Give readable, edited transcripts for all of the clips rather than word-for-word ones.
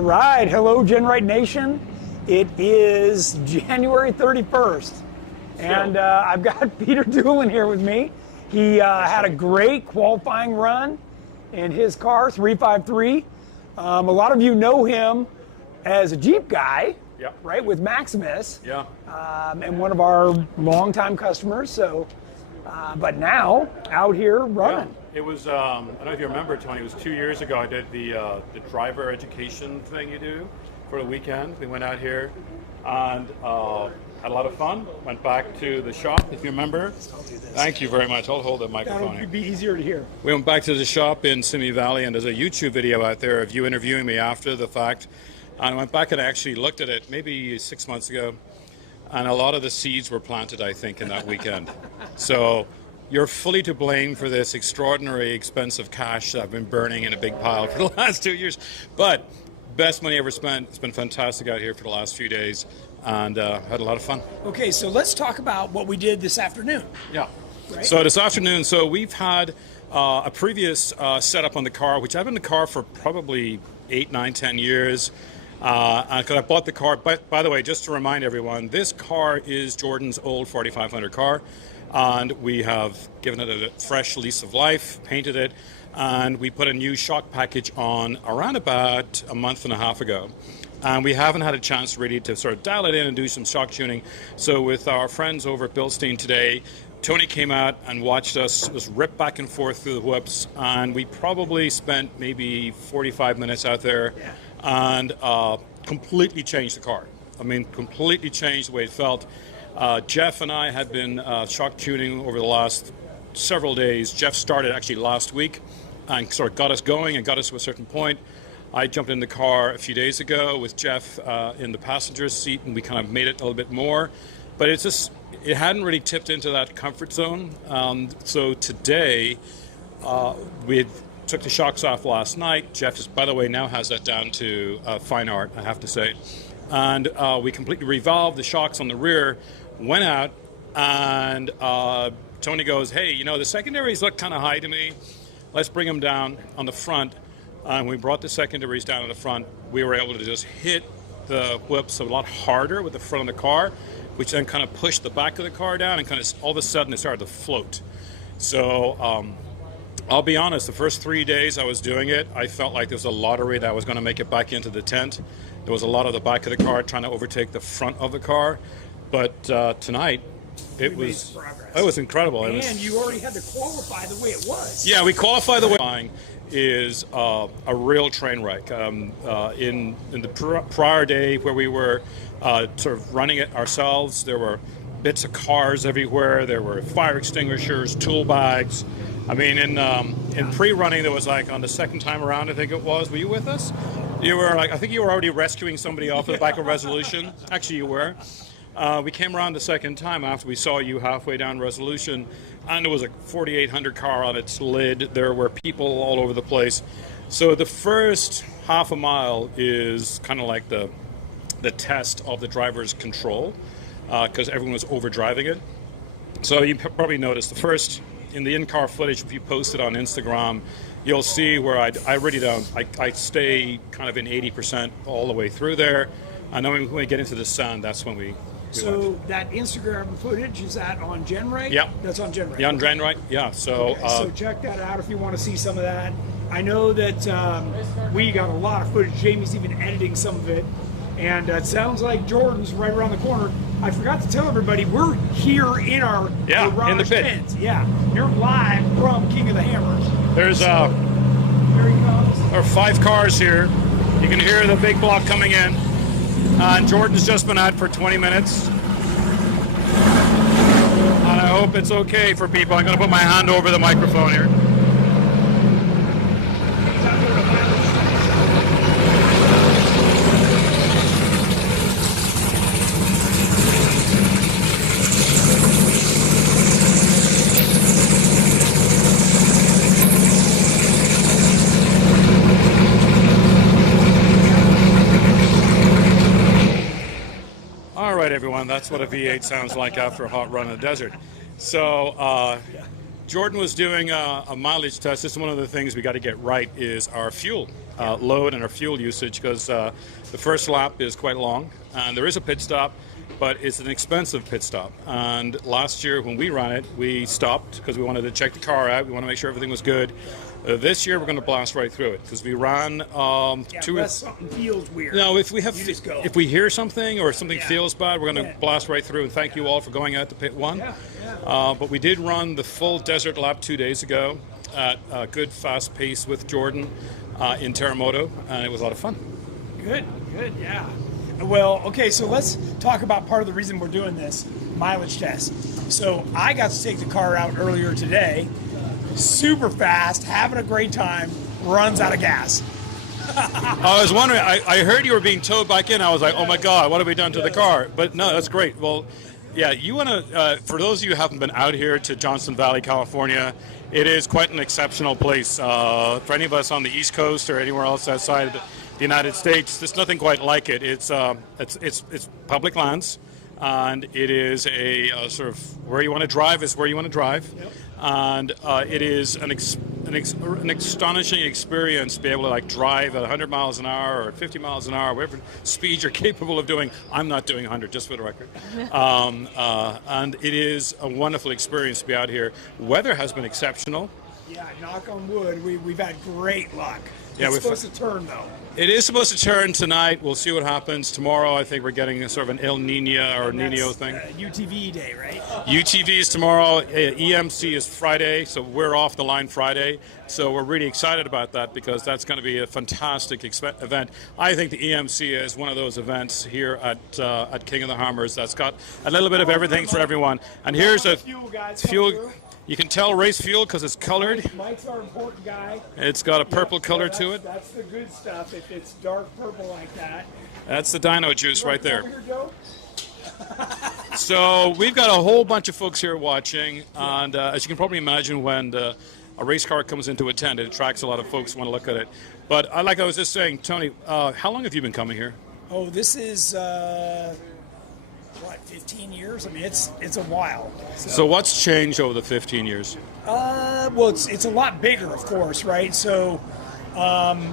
All right, hello GenRight Nation. It is January 31st, and I've got Peter Doolin here with me. He had a great qualifying run in his car, 353. A lot of you know him as a Jeep guy, yep, right, with Maximus, yeah, and one of our longtime customers. So, but now out here running. Yeah. It was, I don't know if you remember, Tony, it was 2 years ago I did the driver education thing you do for the weekend. We went out here and had a lot of fun. Went back to the shop, if you remember. I'll do this. Thank you very much. I'll hold the microphone That'll be easier to hear. We went back to the shop in Simi Valley, and there's a YouTube video out there of you interviewing me after the fact. And I went back and actually looked at it maybe 6 months ago, and a lot of the seeds were planted, I think, in that weekend. So you're fully to blame for this extraordinary expensive cash that I've been burning in a big pile for the last 2 years. But best money ever spent. It's been fantastic out here for the last few days, and had a lot of fun. Okay, so let's talk about what we did this afternoon. Yeah. Right? So this afternoon, we've had a previous setup on the car, which I've been in the car for probably 8, 9, 10 years. Because I bought the car, by the way, just to remind everyone, this car is Jordan's old 4500 car. And we have given it a fresh lease of life, painted it, and we put a new shock package on around about a month and a half ago. And we haven't had a chance really to sort of dial it in and do some shock tuning. So with our friends over at Bilstein today, Tony came out and watched us just rip back and forth through the whoops, and we probably spent maybe 45 minutes out there and completely changed the car. I mean, completely changed the way it felt. Jeff and I had been shock tuning over the last several days. Jeff started actually last week and sort of got us going and got us to a certain point. I jumped in the car a few days ago with Jeff in the passenger seat, and we kind of made it a little bit more. But it hadn't really tipped into that comfort zone. So today, we took the shocks off last night. Jeff, by the way, now has that down to fine art, I have to say. And we completely revolved the shocks on the rear, went out, and Tony goes, hey, you know, the secondaries look kind of high to me. Let's bring them down on the front. And we brought the secondaries down on the front. We were able to just hit the whips a lot harder with the front of the car, which then kind of pushed the back of the car down, and kind of all of a sudden it started to float. So I'll be honest, the first 3 days I was doing it, I felt like there was a lottery that I was going to make it back into the tent. There was a lot of the back of the car trying to overtake the front of the car. But tonight, it was incredible. And you already had to qualify the way it was. Yeah, we qualify the way is a real train wreck. In the prior day where we were sort of running it ourselves, there were bits of cars everywhere. There were fire extinguishers, tool bags. I mean, in pre-running, there was like on the second time around, I think it was. Were you with us? You were like, I think you were already rescuing somebody off of the back of Resolution. Actually, you were. We came around the second time after we saw you halfway down Resolution, and there was a 4800 car on its lid. There were people all over the place. So the first half a mile is kind of like the test of the driver's control, because everyone was overdriving it. So you probably noticed the first, in the in-car footage, if you post it on Instagram, you'll see where I really don't. I stay kind of in 80% all the way through there, and then when we get into the sun, that's when we so went. That Instagram footage, is that on GenRight? Yeah. That's on GenRight. Yeah, on GenRight, yeah. So, okay, so check that out if you want to see some of that. I know that we got a lot of footage. Jamie's even editing some of it. And it sounds like Jordan's right around the corner. I forgot to tell everybody, we're here in our garage in the pit. tent. Yeah, you're live from King of the Hammers. There's there he comes. There are 5 cars here. You can hear the big block coming in. And Jordan's just been out for 20 minutes. And I hope it's okay for people. I'm going to put my hand over the microphone here. Everyone, that's what a V8 sounds like after a hot run in the desert. So Jordan was doing a mileage test. This is one of the things we got to get right is our fuel load and our fuel usage, because the first lap is quite long and there is a pit stop, but it's an expensive pit stop. And last year when we ran it, we stopped because we wanted to check the car out. We want to make sure everything was good. This year we're going to blast right through it because we ran unless something feels weird. No, if we have, just go. if we hear something or something feels bad, we're going to blast right through. And thank you all for going out to pit 1. But we did run the full desert lap 2 days ago at a good fast pace with Jordan in Terremoto, and it was a lot of fun. Good, yeah. Well, okay, so let's talk about part of the reason we're doing this mileage test. So I got to take the car out earlier today, super fast, having a great time, runs out of gas. I was wondering, I heard you were being towed back in. I was like, oh my God, what have we done to the car? But no, that's great. Well, yeah, you want to, for those of you who haven't been out here to Johnston Valley, California, it is quite an exceptional place. For any of us on the East Coast or anywhere else outside the United States, there's nothing quite like it. It's public lands, and it is a sort of where you want to drive is where you want to drive. Yep. And it is an astonishing experience to be able to like drive at 100 miles an hour or 50 miles an hour, whatever speed you're capable of doing. I'm not doing 100, just for the record. And it is a wonderful experience to be out here. Weather has been exceptional. Yeah, knock on wood, we've had great luck. Yeah, it's supposed to turn though. It is supposed to turn tonight. We'll see what happens. Tomorrow, I think we're getting a sort of an El Nino or Nino thing. UTV day, right? UTV is tomorrow. EMC is Friday, so we're off the line Friday. So we're really excited about that because that's going to be a fantastic event. I think the EMC is one of those events here at King of the Hammers that's got a little bit of everything for everyone. And here's a fuel. You can tell race fuel because it's colored. Mike's our important guy. It's got a purple color to it. That's the good stuff. If it's dark purple like that. That's the dyno juice right there. Here, Joe? So we've got a whole bunch of folks here watching, and as you can probably imagine, when a race car comes into a tent, it attracts a lot of folks who want to look at it. But like I was just saying, Tony, how long have you been coming here? Oh, this is 15 years? I mean, it's a while. So what's changed over the 15 years? Well, it's a lot bigger, of course, right? So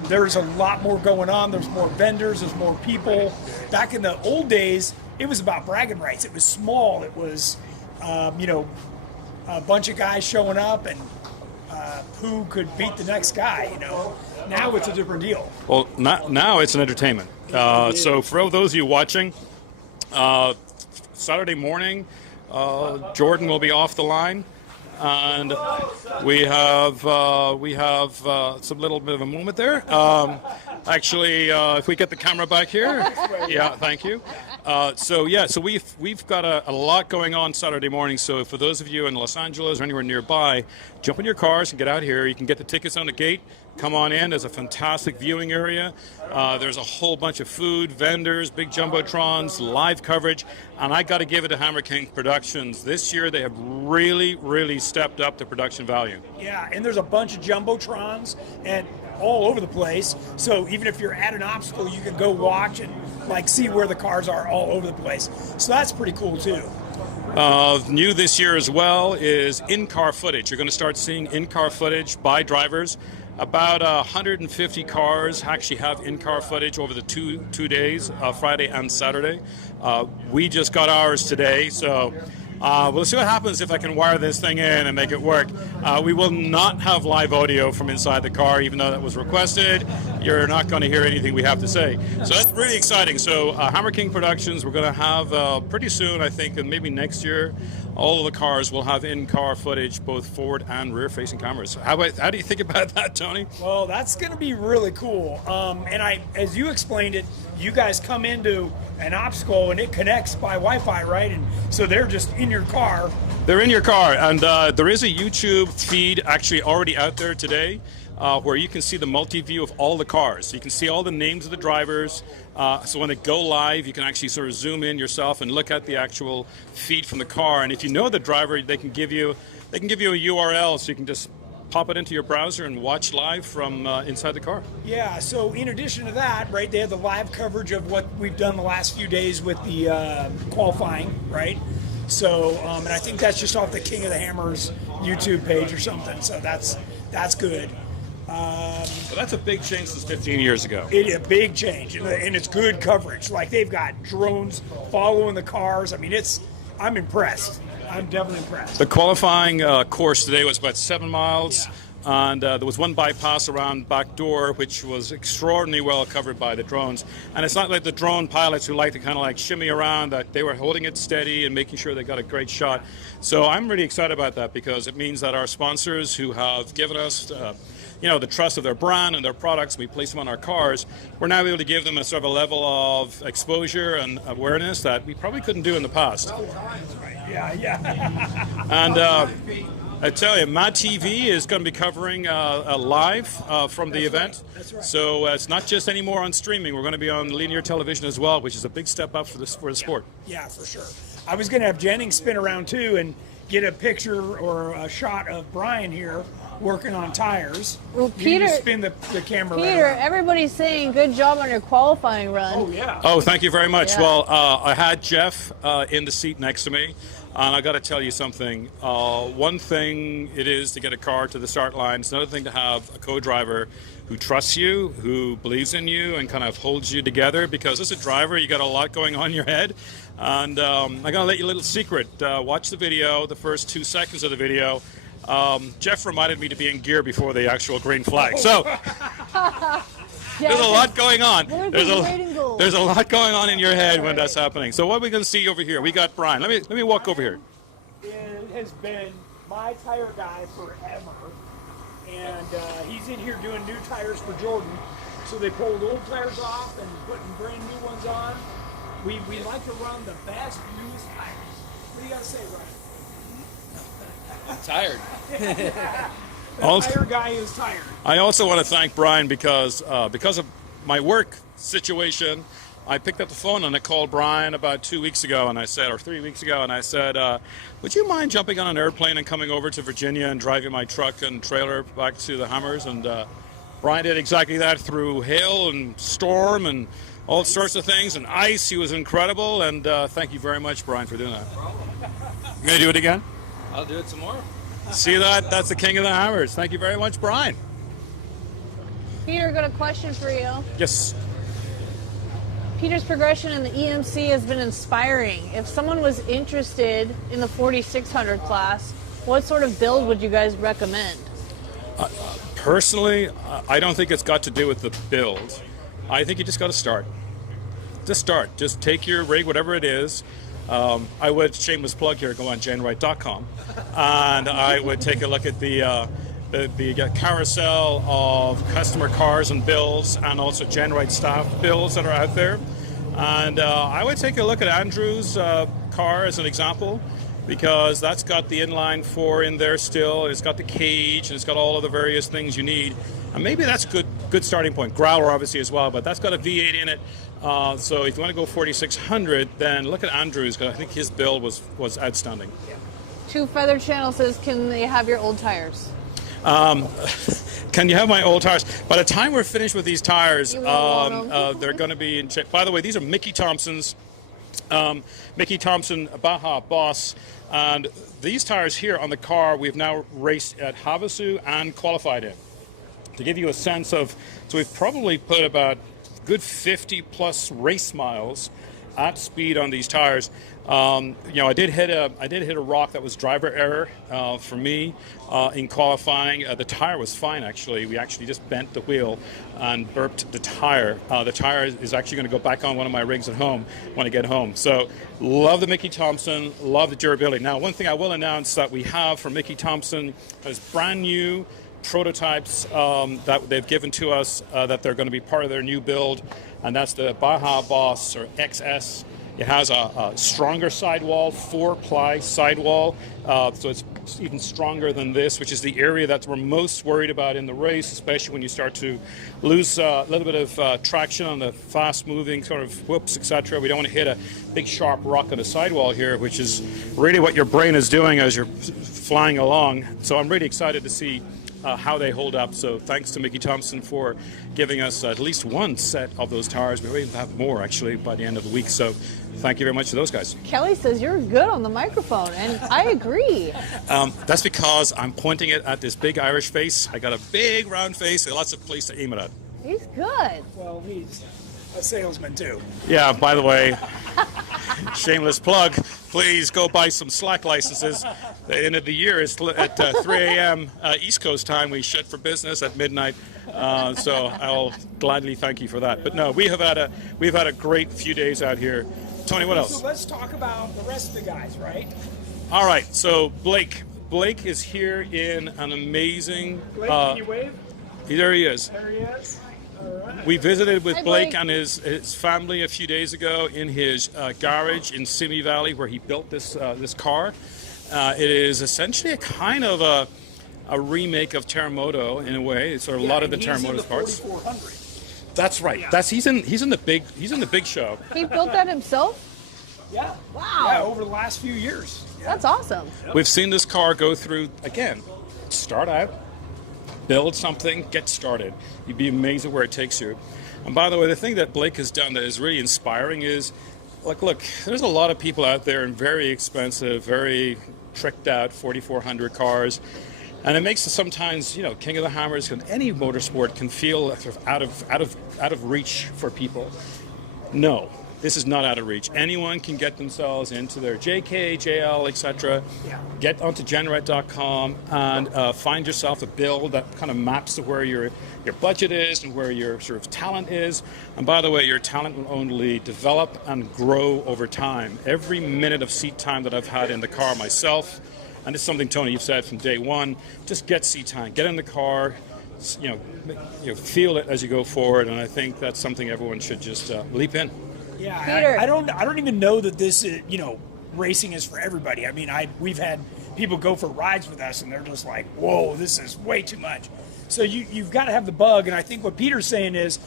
there's a lot more going on. There's more vendors. There's more people. Back in the old days, it was about bragging rights. It was small. It was, a bunch of guys showing up and who could beat the next guy, Now it's a different deal. Well, now it's an entertainment. So for those of you watching, Saturday morning, Jordan will be off the line, and we have some little bit of a moment there. Actually, if we get the camera back here, yeah, thank you. So we've got a lot going on Saturday morning. So for those of you in Los Angeles or anywhere nearby, jump in your cars and get out here. You can get the tickets on the gate. Come on in. There's a fantastic viewing area. There's a whole bunch of food, vendors, big jumbotrons, live coverage. And I got to give it to Hammer King Productions. This year they have really, really stepped up the production value. Yeah, and there's a bunch of jumbotrons and all over the place. So even if you're at an obstacle, you can go watch and see where the cars are all over the place. So that's pretty cool too. New this year as well is in-car footage. You're going to start seeing in-car footage by drivers. About 150 cars actually have in-car footage over the two days, Friday and Saturday. We just got ours today, so we'll see what happens if I can wire this thing in and make it work. We will not have live audio from inside the car, even though that was requested. You're not going to hear anything we have to say. So that's really exciting. So Hammer King Productions, we're going to have pretty soon, I think, and maybe next year, all of the cars will have in-car footage, both forward and rear-facing cameras. How do you think about that, Tony? Well, that's going to be really cool. And as you explained it, you guys come into an obstacle and it connects by Wi-Fi, right? And so they're just in your car. They're in your car, and there is a YouTube feed actually already out there today where you can see the multi-view of all the cars. You can see all the names of the drivers. So when they go live, you can actually sort of zoom in yourself and look at the actual feed from the car. And if you know the driver, they can give you a URL, so you can just pop it into your browser and watch live from inside the car. Yeah, so in addition to that, right, they have the live coverage of what we've done the last few days with the qualifying, right? So, and I think that's just off the King of the Hammers YouTube page or something. So that's good. Well, that's a big change since 15 years ago. It a big change, and it's good coverage. Like they've got drones following the cars. I mean, I'm impressed. I'm definitely impressed. The qualifying course today was about 7 miles. Yeah. And there was one bypass around back door, which was extraordinarily well covered by the drones. And it's not like the drone pilots who like to kind of like shimmy around, that they were holding it steady and making sure they got a great shot. So I'm really excited about that, because it means that our sponsors who have given us the trust of their brand and their products, we place them on our cars, we're now able to give them a sort of a level of exposure and awareness that we probably couldn't do in the past. Yeah. And I tell you, Mad TV is going to be covering live from the event. That's right. So it's not just anymore on streaming. We're going to be on linear television as well, which is a big step up for the sport. Yeah, for sure. I was going to have Jennings spin around too and get a picture or a shot of Brian here working on tires. Well, You Peter, just spin the camera. right Peter, around. everybody's saying good job on your qualifying run. Oh yeah. Oh, thank you very much. Yeah. Well, I had Jeff in the seat next to me, and I got to tell you something. One thing it is to get a car to the start line. It's another thing to have a co-driver who trusts you, who believes in you, and kind of holds you together. Because as a driver, you got a lot going on in your head. And I'm going to let you a little secret. Watch the video, the first 2 seconds of the video. Jeff reminded me to be in gear before the actual green flag. So there's a lot going on. There's a lot going on in your head when that's happening. So what are we going to see over here? We got Brian. Let me walk over here. It has been my tire guy forever, and he's in here doing new tires for Jordan. So they pulled old tires off and putting brand new ones on. We like to run the best used tires. What do you got to say, Ryan? Tired. The tire guy is tired. I also want to thank Brian because of my work situation. I picked up the phone and I called Brian about 2 weeks ago, and I said, or 3 weeks ago, and I said, would you mind jumping on an airplane and coming over to Virginia and driving my truck and trailer back to the Hammers? And Brian did exactly that through hail and storm and all sorts of things, and ice. He was incredible, and thank you very much, Brian, for doing that. You gonna do it again? I'll do it some more. See that? That's the king of the Hammers. Thank you very much, Brian. Peter, got a question for you. Yes. Peter's progression in the EMC has been inspiring. If someone was interested in the 4600 class, what sort of build would you guys recommend? Personally, I don't think it's got to do with the build. I think you just got to start. Just start. Just take your rig, whatever it is. I would, shameless plug here, go on GenRight.com, and I would take a look at the carousel of customer cars and builds, and also GenRight staff builds that are out there. And I would take a look at Andrew's car as an example, because that's got the inline 4 in there still, and it's got the cage, and it's got all of the various things you need. And maybe that's a good starting point. Growler obviously as well, but that's got a V8 in it. So if you want to go 4600, then look at Andrew's, because I think his build was outstanding. Two Feather Channel says, can they have your old tires? Can you have my old tires? By the time we're finished with these tires, You won't want 'em. they're going to be in check. By the way, these are Mickey Thompson's, Mickey Thompson Baja Boss. And these tires here on the car, we've now raced at Havasu and qualified in. To give you a sense of, so we've probably put about good 50 plus race miles at speed on these tires. I did hit a rock that was driver error for me in qualifying. The tire was fine, actually. We actually just bent the wheel and burped the tire. The tire is actually going to go back on one of my rigs at home when I get home. So love the Mickey Thompson, love the durability. Now, one thing I will announce that we have from Mickey Thompson is brand new prototypes that they've given to us that they're going to be part of their new build, and that's the Baja Boss, or XS. It has a stronger sidewall, 4-ply sidewall, so it's even stronger than this, which is the area that we're most worried about in the race, especially when you start to lose a little bit of traction on the fast-moving sort of whoops, etc. We don't want to hit a big sharp rock on the sidewall here, which is really what your brain is doing as you're flying along. So I'm really excited to see how they hold up. So thanks to Mickey Thompson for giving us at least one set of those tires. We will have more actually by the end of the week. So thank you very much to those guys. Kelly says you're good on the microphone, and I agree. That's because I'm pointing it at this big Irish face. I got a big round face and lots of place to aim it at. He's good. Well, he's a salesman too. Yeah, by the way, shameless plug, please go buy some Slack licenses. The end of the year is at 3 a.m. East Coast time. We shut for business at midnight. So I'll gladly thank you for that. But no, we've had a great few days out here. Tony, what else? So let's talk about the rest of the guys, right? All right, so Blake is here in an amazing... Blake, can you wave? There he is. There he is. All right. We visited with Hi, Blake Blake. and his family a few days ago in his garage in Simi Valley where he built this car. It is essentially a kind of a remake of Terremoto in a way. It's sort of a lot of the Terremoto's parts. 4400. That's right. Yeah. He's in the big show. He built that himself? Yeah. Wow. Yeah, over the last few years. Yeah. That's awesome. We've seen this car go through again. Start out, build something, get started. You'd be amazed at where it takes you. And by the way, the thing that Blake has done that is really inspiring is, like, look, there's a lot of people out there in very expensive, very tricked out 4400 cars. And it makes it sometimes, King of the Hammers, any motorsport can feel sort of out of reach for people. No, this is not out of reach. Anyone can get themselves into their JK, JL, etc. Yeah. Get onto GenRight.com and find yourself a build that kind of maps to where your budget is and where your sort of talent is. And by the way, your talent will only develop and grow over time. Every minute of seat time that I've had in the car myself, and it's something, Tony, you've said from day one, just get seat time, get in the car, feel it as you go forward, and I think that's something everyone should just leap in. Yeah, Peter. I don't even know that this is, racing is for everybody. I mean, we've had people go for rides with us, and they're just like, whoa, this is way too much. So you've got to have the bug, and I think what Peter's saying is,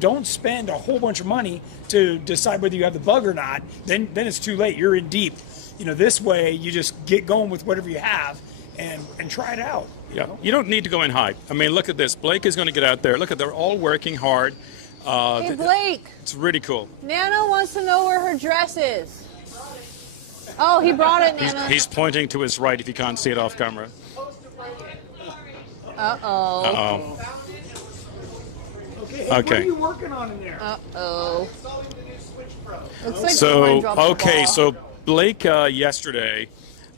don't spend a whole bunch of money to decide whether you have the bug or not. Then it's too late. You're in deep. This way you just get going with whatever you have and try it out. Yeah, you don't need to go in high. I mean, look at this. Blake is going to get out there. Look at, they're all working hard. Hey, Blake. It's really cool. Nana wants to know where her dress is. Oh, he brought it, Nana. He's pointing to his right if you can't see it off camera. Uh-oh. Uh-oh. Okay. What are you working on in there? Uh-oh. Looks like someone So, dropped the okay, ball. so Blake yesterday...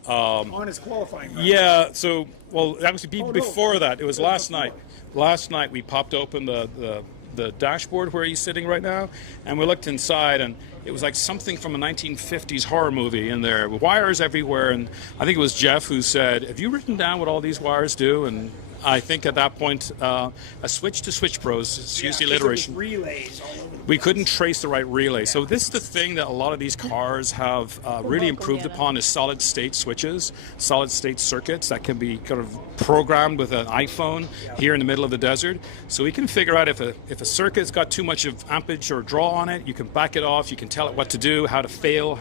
On his qualifying round. Yeah, so, well, actually no. before that, it was last night. Last night we popped open the dashboard where he's sitting right now, and we looked inside, and it was like something from a 1950s horror movie in there. Wires everywhere, and I think it was Jeff who said, have you written down what all these wires do? And I think at that point, a switch to Switch Pros, excuse the alliteration. Relays all over the We couldn't trace the right relay. So this is the thing that a lot of these cars have really improved upon is solid state switches, solid state circuits that can be kind of programmed with an iPhone here in the middle of the desert. So we can figure out if a circuit's got too much of ampage or draw on it, you can back it off, you can tell it what to do, how to fail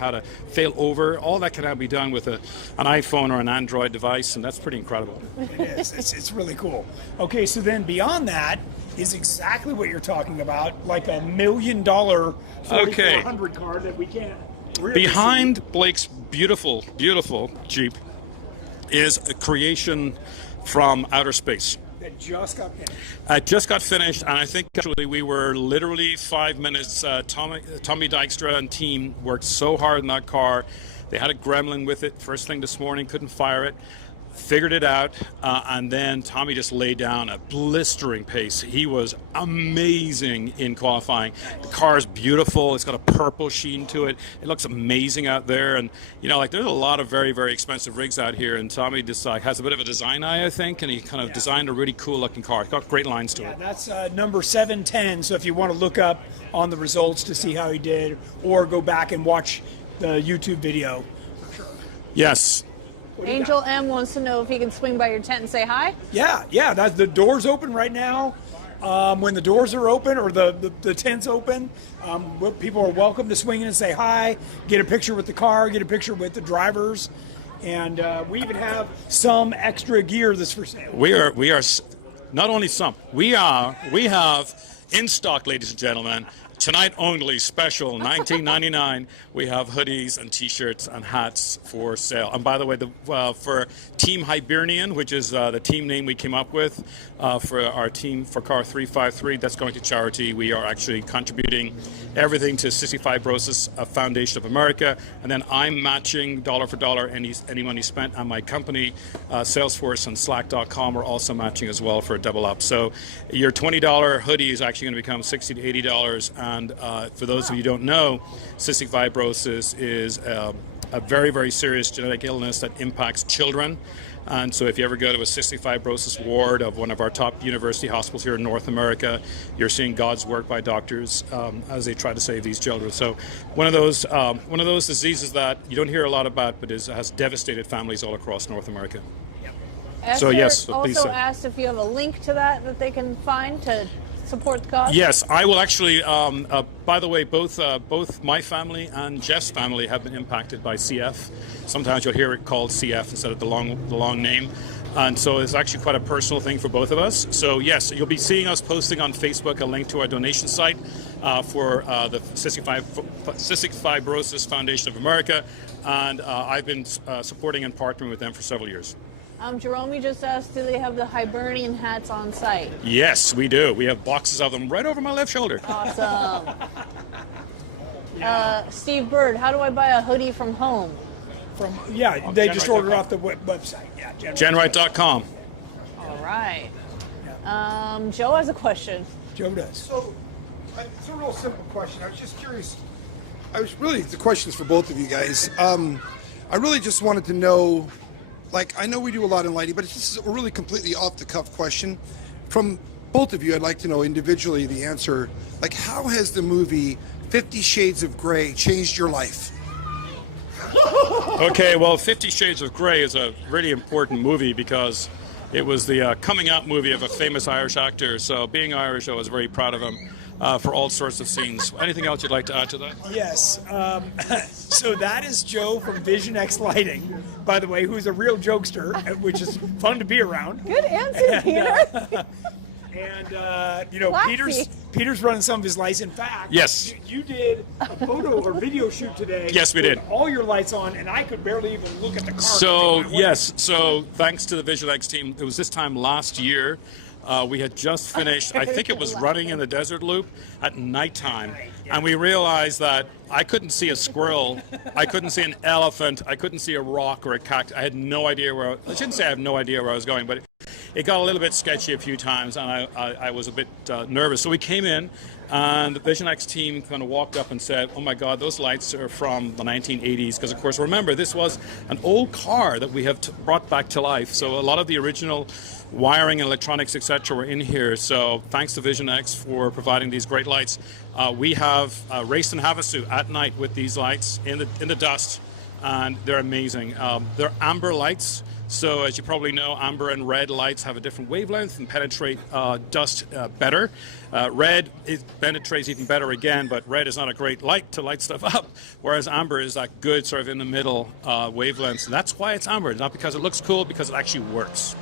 over. All that can now be done with an iPhone or an Android device, and that's pretty incredible. It is. It's really cool. Okay, so then beyond that is exactly what you're talking about, like $1 million 4400 car that we can't really Behind see. Blake's beautiful, beautiful Jeep is a creation from outer space. That just got finished. It just got finished, and I think actually we were literally 5 minutes. Tommy Dykstra and team worked so hard in that car. They had a gremlin with it first thing this morning, couldn't fire it. Figured it out, and then Tommy just laid down a blistering pace. He was amazing in qualifying. The car is beautiful. It's got a purple sheen to it. It looks amazing out there. And, there's a lot of very, very expensive rigs out here, and Tommy just has a bit of a design eye, I think, and he kind of designed a really cool-looking car. It's got great lines to it. That's number 710, so if you want to look up on the results to see how he did, or go back and watch the YouTube video. Yes. Angel M wants to know if he can swing by your tent and say hi. Yeah. The door's open right now. When the doors are open or the tent's open, people are welcome to swing in and say hi, get a picture with the car, get a picture with the drivers, And we even have some extra gear that's for sale. We are not only some. We have in stock, ladies and gentlemen. Tonight only, special, $19.99. We have hoodies and T-shirts and hats for sale. And by the way, for Team Hibernian, which is the team name we came up with for our team for Car 353, that's going to charity. We are actually contributing everything to Cystic Fibrosis Foundation of America, and then I'm matching dollar for dollar any money spent. And my company, Salesforce and Slack.com, are also matching as well for a double up. So your $20 hoodie is actually going to become $60 to $80. And for those of you who don't know, cystic fibrosis is a very, very serious genetic illness that impacts children. And so if you ever go to a cystic fibrosis ward of one of our top university hospitals here in North America, you're seeing God's work by doctors as they try to save these children. So one of those diseases that you don't hear a lot about, but has devastated families all across North America. Esther So yes, please. also asked if you have a link to that they can find to support the cause. Yes, I will actually. By the way, both my family and Jeff's family have been impacted by CF. Sometimes you'll hear it called CF instead of the long name, and so it's actually quite a personal thing for both of us. So yes, you'll be seeing us posting on Facebook a link to our donation site for the Cystic Fibrosis Foundation of America, and I've been supporting and partnering with them for several years. Jerome just asked, do they have the Hibernian hats on site? Yes, we do. We have boxes of them right over my left shoulder. Awesome. Steve Bird, how do I buy a hoodie from home? They just ordered off the website. Yeah, GenRight.com. All right. Joe has a question. Joe does. So, it's a real simple question. I was just curious. The question is for both of you guys. I really just wanted to know, I know we do a lot in lighting, but this is a really completely off-the-cuff question. From both of you, I'd like to know individually the answer. How has the movie 50 Shades of Grey changed your life? Okay, well, 50 Shades of Grey is a really important movie because it was the coming out movie of a famous Irish actor. So being Irish, I was very proud of him for all sorts of scenes. Anything else you'd like to add to that? Yes. So that is Joe from Vision X Lighting, by the way, who's a real jokester, which is fun to be around. Good answer, Peter. And Classy. Peter's running some of his lights. In fact, Yes. you did a photo or video shoot today. Yes, we did. With all your lights on, and I could barely even look at the car. So thanks to the Vision X team, it was this time last year. We had just finished, I think it was running in the desert loop at nighttime, and we realized that I couldn't see a squirrel, I couldn't see an elephant, I couldn't see a rock or a cactus. I had no idea I shouldn't say I have no idea where I was going, but it got a little bit sketchy a few times, and I was a bit nervous. So we came in, and the Vision X team kind of walked up and said, oh my God, those lights are from the 1980s. Because, of course, remember, this was an old car that we have brought back to life. So a lot of the original wiring and electronics, etc., were in here. So thanks to Vision X for providing these great lights. We have raced in Havasu at night with these lights in the dust, and they're amazing. They're amber lights. So as you probably know, amber and red lights have a different wavelength and penetrate dust better. Red penetrates even better again, but red is not a great light to light stuff up, whereas amber is that good sort of in the middle wavelengths. And that's why it's amber, not because it looks cool, because it actually works.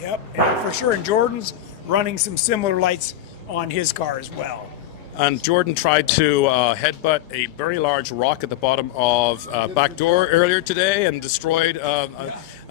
Yep, and for sure. And Jordan's running some similar lights on his car as well. And Jordan tried to headbutt a very large rock at the bottom of back door earlier today and destroyed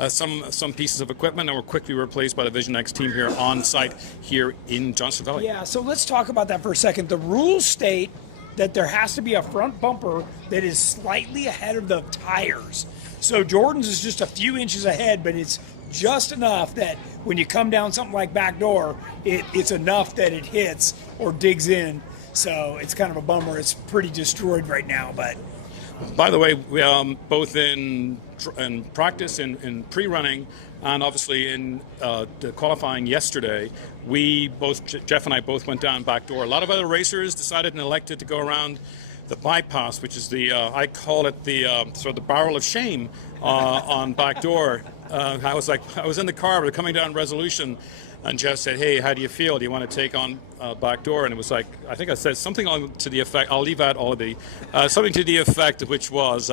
some pieces of equipment, and were quickly replaced by the Vision X team here on site here in Johnston Valley. Yeah, so let's talk about that for a second. The rules state that there has to be a front bumper that is slightly ahead of the tires. So Jordan's is just a few inches ahead, but it's just enough that when you come down something like back door, it's enough that it hits or digs in. So it's kind of a bummer. It's pretty destroyed right now. But by the way, we, both in practice, in pre-running, and obviously in the qualifying yesterday, Jeff and I both went down back door. A lot of other racers decided and elected to go around the bypass, which is the I call it the sort of the barrel of shame on back door. I was in the car, we were coming down Resolution, and Jeff said, "Hey, how do you feel? Do you want to take on backdoor?" And it was like, I think I said something to the effect. I'll leave out all of the something to the effect, which was.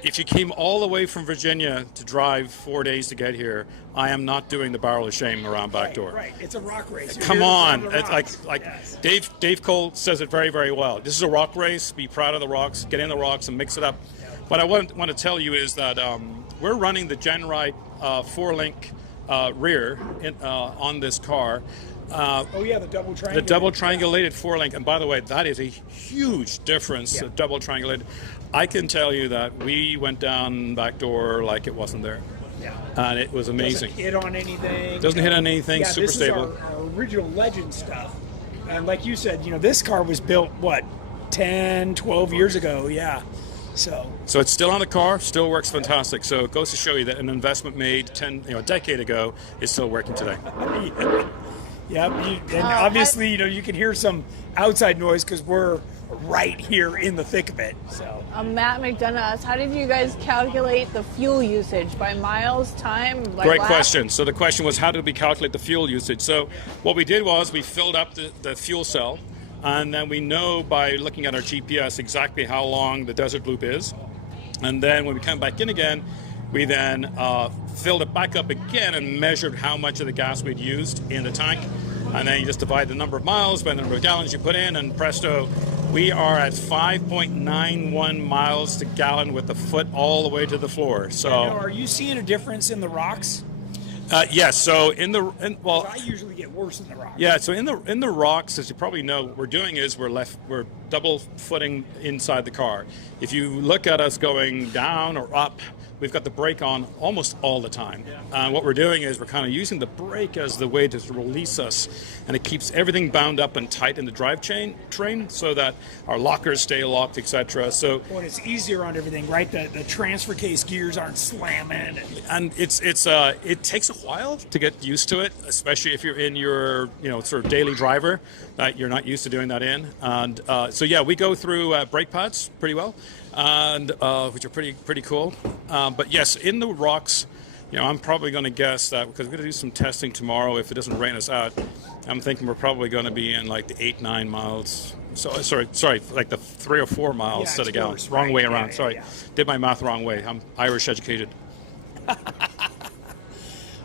If you came all the way from Virginia to drive 4 days to get here, I am not doing the barrel of shame around backdoor. Right. It's a rock race. You're Come here to on, run the it's rocks. like Yes. Dave Cole says it very, very well. This is a rock race. Be proud of the rocks. Get in the rocks and mix it up. What I want to tell you is that we're running the GenRight 4-link rear on this car. Oh yeah, the double triangle. The double triangulated 4-link, and by the way, that is a huge difference. Yeah. Double triangulated. I can tell you that we went down backdoor like it wasn't there, Yeah. and it was amazing. Doesn't hit on anything. Doesn't hit on anything. Yeah, Super this stable. is our original Legend stuff. And like you said, this car was built, what, 10, 12 years ago? Yeah. So So it's still on the car, still works fantastic. So it goes to show you that an investment made a decade ago is still working today. yeah, and obviously, you can hear some outside noise because we're right here in the thick of it. So Matt McDonough asked, how did you guys calculate the fuel usage? By miles, time, Great laps? question. So the question was, how did we calculate the fuel usage? So what we did was we filled up the fuel cell, and then we know by looking at our GPS exactly how long the desert loop is. And then when we come back in again, we then filled it back up again and measured how much of the gas we'd used in the tank. And then you just divide the number of miles by the number of gallons you put in, and presto, we are at 5.91 miles to gallon with the foot all the way to the floor. So, now, are you seeing a difference in the rocks? yes. So I usually get worse in the rocks. yeah. So in the rocks, as you probably know, what we're doing is we're double footing inside the car. If you look at us going down or up, we've got the brake on almost all the time. What we're doing is we're kind of using the brake as the way to release us, and it keeps everything bound up and tight in the drive train so that our lockers stay locked, etc. So, Well, it's easier on everything, right? The transfer case gears aren't slamming. and it takes a while to get used to it, especially if you're in your sort of daily driver that you're not used to doing that in. And so yeah, we go through brake pads pretty well, and which are pretty cool. But yes, in the rocks, I'm probably going to guess that because we're going to do some testing tomorrow. If it doesn't rain us out, I'm thinking we're probably going to be in like the 8-9 miles. So sorry, like the 3 or 4 miles to the gallon. worse, Wrong right. way around. Yeah, Sorry, yeah. did my math wrong way. I'm Irish educated.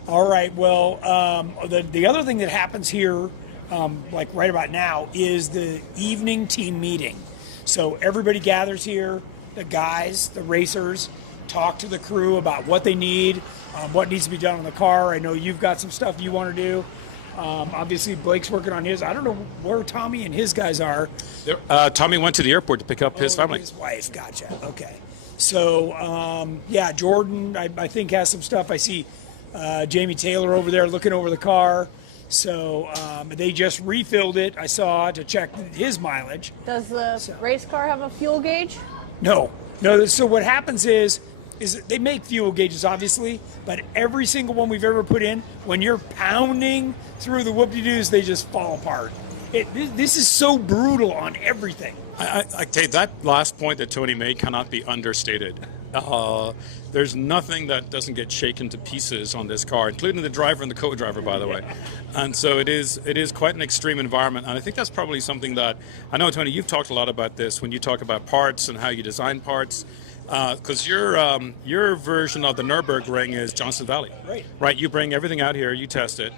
All right. Well, the other thing that happens here, like right about now, is the evening team meeting. So everybody gathers here. The guys, the racers, talk to the crew about what they need, what needs to be done on the car. I know you've got some stuff you want to do. Obviously, Blake's working on his. I don't know where Tommy and his guys are. Tommy went to the airport to pick up his family. His wife. Gotcha. Okay. So, yeah, Jordan, I think, has some stuff. I see Jamie Taylor over there looking over the car. So they just refilled it, I saw, to check his mileage. Does the race car have a fuel gauge? No. So what happens is they make fuel gauges, obviously, but every single one we've ever put in, when you're pounding through the whoop-de-doos, they just fall apart. This is so brutal on everything. I tell you, that last point that Tony made cannot be understated. There's nothing that doesn't get shaken to pieces on this car, including the driver and the co-driver, by the way. And so it is quite an extreme environment. And I think that's probably something that, I know, Tony, you've talked a lot about this when you talk about parts and how you design parts. Because your version of the Nürburgring is Johnson Valley, right? You bring everything out here, you test it,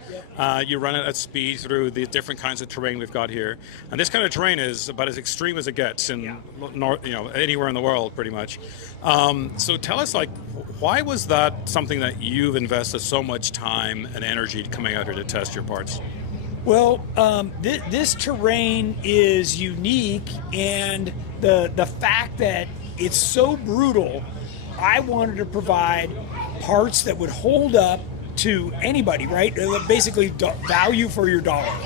you run it at speed through the different kinds of terrain we've got here, and this kind of terrain is about as extreme as it gets in anywhere in the world, pretty much. So tell us, like, why was that something that you've invested so much time and energy coming out here to test your parts? Well, this terrain is unique, and the fact that it's so brutal, I wanted to provide parts that would hold up to anybody, right? Basically, value for your dollar.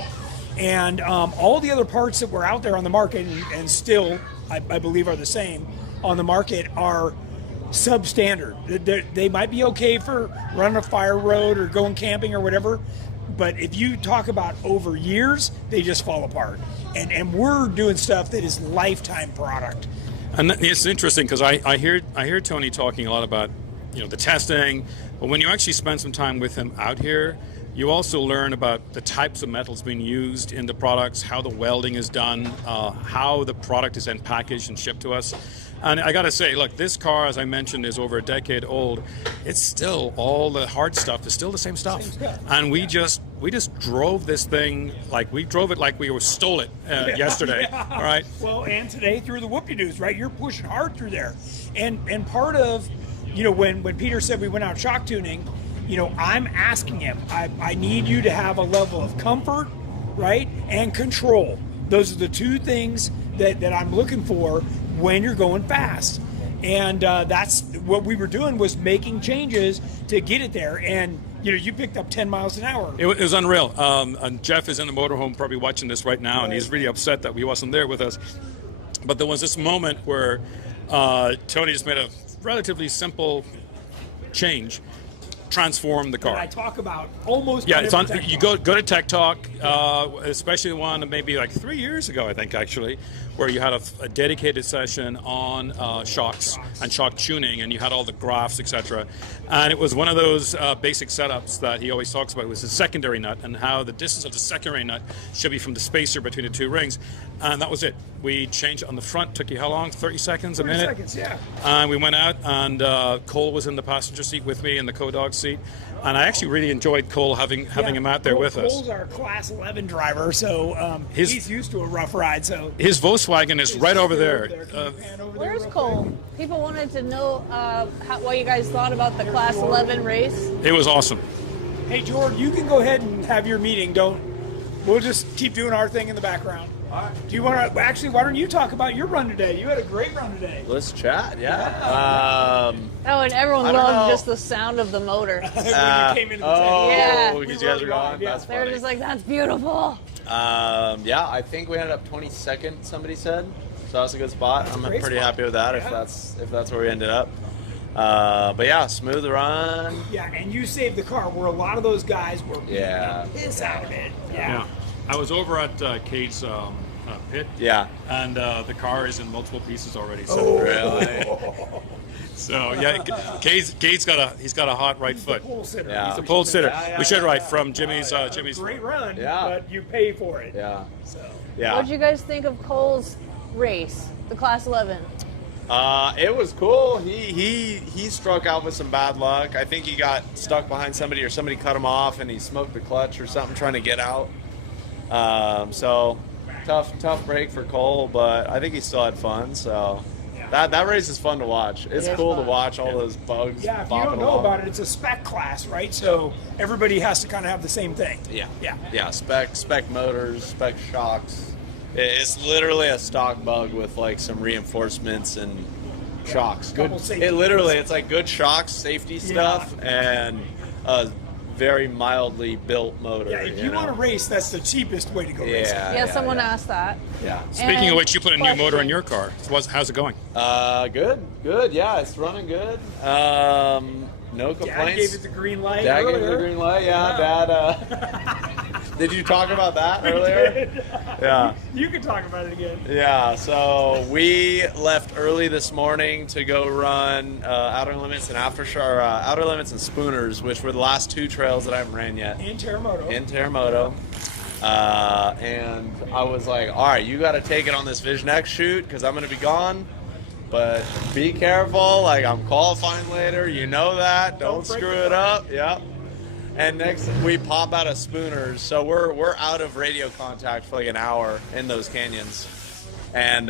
And all the other parts that were out there on the market, and still, I believe, are the same on the market, are substandard. They might be okay for running a fire road or going camping or whatever, but if you talk about over years, they just fall apart. And we're doing stuff that is lifetime product. And it's interesting because I hear Tony talking a lot about the testing, but when you actually spend some time with him out here, You also learn about the types of metals being used in the products, how the welding is done, how the product is then packaged and shipped to us. And I got to say, look, this car, as I mentioned, is over a decade old. It's still, all the hard stuff is still the same stuff. And we just drove this thing like we drove it like we stole it yesterday. Yeah. All right. Well, and today through the whoop-de-doos, right? You're pushing hard through there. And part of, you know, when Peter said we went out shock tuning, you know, I'm asking him, I need you to have a level of comfort, right, and control. Those are the two things that I'm looking for when you're going fast. And that's what we were doing, was making changes to get it there. And, you know, you picked up 10 miles an hour. It was unreal. And Jeff is in the motorhome probably watching this right now, and he's really upset that he wasn't there with us. But there was this moment where Tony just made a relatively simple change, transform the car. I talk about almost. Yeah, it's on. You go to Tech Talk, especially the one maybe like 3 years ago, I think actually, where you had a dedicated session on shocks and shock tuning, and you had all the graphs, etc. And it was one of those basic setups that he always talks about. It was the secondary nut and how the distance of the secondary nut should be from the spacer between the two rings, and that was it. We changed it on the front. Took you how long? 30 seconds, a minute. 30 seconds, yeah. And we went out, and Cole was in the passenger seat with me in the co-dog seat. And I actually really enjoyed Cole having him out there with us. Cole's our Class 11 driver, so he's used to a rough ride. So his Volkswagen is right over there. Where's Cole? People wanted to know what you guys thought about the Class 11 race. It was awesome. Hey, George, you can go ahead and have your meeting. We'll just keep doing our thing in the background. All right. Do you want to actually? Why don't you talk about your run today? You had a great run today. Let's chat. Yeah. Oh, and everyone loved just the sound of the motor. When you came into the tent. Yeah. Because you guys were gone. Yeah. That's They were funny. just like, "That's beautiful." Yeah, I think we ended up 22nd. Somebody said, so that's a good spot. I'm great pretty spot. happy with that. Yeah. If that's where we ended up. But yeah, smooth run. Yeah, and you saved the car where a lot of those guys were beating Yeah. the piss out of it. Yeah. I was over at Kate's pit. Yeah. And the car is in multiple pieces already. So, Oh. Really. so yeah, Kate's got a hot right foot. Pole sitter. Yeah. He's a pole sitter. Yeah, We should yeah. write from Jimmy's. Jimmy's. Great run, Yeah. but you pay for it. Yeah. So. Yeah. What did you guys think of Cole's race, the Class 11? It was cool. He struck out with some bad luck. I think he got stuck behind somebody, or somebody cut him off, and he smoked the clutch or something trying to get out. So tough break for Cole, but I think he still had fun. So that race is fun to watch. It's is cool fun. to watch all those bugs. Yeah, if you bopping don't know along. about it, it's a spec class, right? So everybody has to kind of have the same thing. Yeah. Spec motors, spec shocks. It's literally a stock bug with like some reinforcements and shocks. Good. Couple safety It's like good shocks, safety stuff, and a very mildly built motor. Yeah, if you want to race, that's the cheapest way to go racing. Yeah, someone asked that. Yeah. Speaking And of which, you put a new motor in question. your car. How's it going? Good. Yeah, it's running good. No complaints. Dad gave it the green light Dad gave it earlier. the green light. Yeah, Dad. Did you talk about that earlier? Yeah. You can talk about it again. Yeah, so we left early this morning to go run Outer Limits and Outer Limits and Spooners, which were the last two trails that I haven't ran yet In Terremoto. in Terremoto. And I was like, all right, you got to take it on this Vision X shoot because I'm going to be gone. But be careful, like I'm qualifying later, you know that. Don't break screw the it up. Yep. And next we pop out of Spooners, so we're out of radio contact for like an hour in those canyons, and